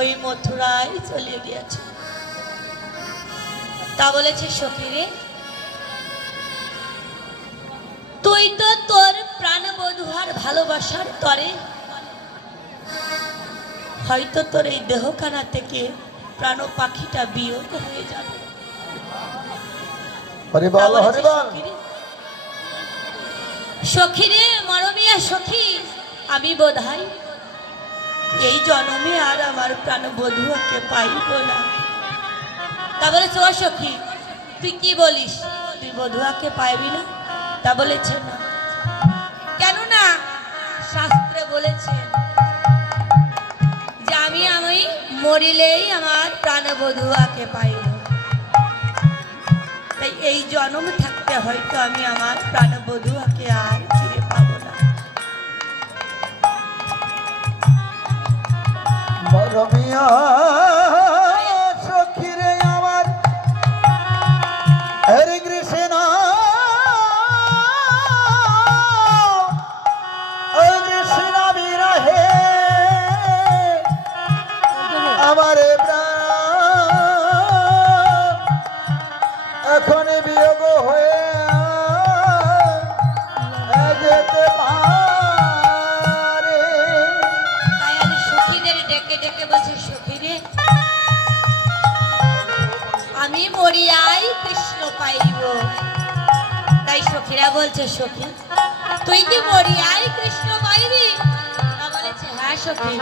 ওই মথুরায় চলে গিয়েছে। তা বলেছে সখীরে তুই তো তোর প্রাণবধূয়ার ভালোবাসার তরে। হয়তো তোর এই দেহখানা থেকে প্রাণ পাখিটা বিয়োগ হয়ে যাবে। সখীরে, মরমিয়া সখী আমি বোধহয় এই জন্মে আর আমার প্রাণবধূকে পাইব না। তা বলেছে ও সখী, তুই কি বলিস? তুই বধুয়াকে পাইবি না? তা বলেছে, না। কেন না শাস্ত্রে বলেছে যে, আমি আমি মরিলেই আমার প্রাণবধুয়াকে পাইব। তাই এই জন্ম থাকতে হয়তো আমি আমার প্রাণবধূকে আর মরমিয়া আমি মরিয়াই কৃষ্ণ পাইব। তাই সখীরা বলছে, সখী, তুই কি মরিয়াই কৃষ্ণ পাইবি? বলেছে হ্যাঁ সখী।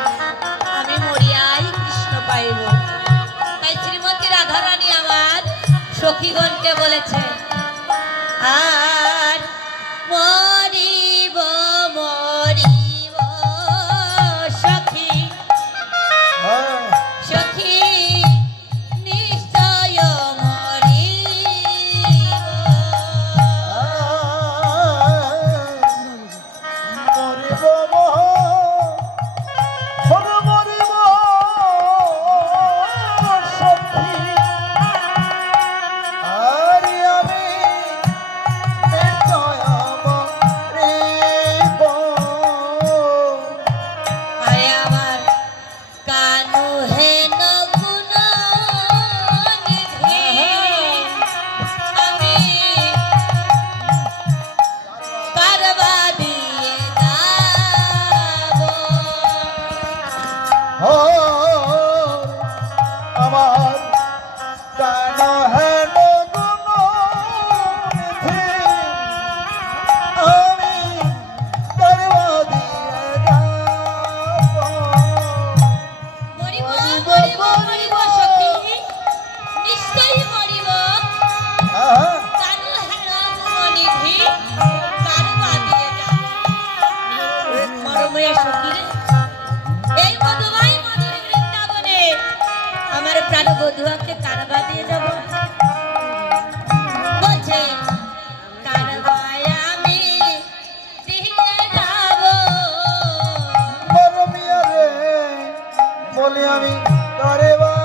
মরমিয়া রে বলি আমি করে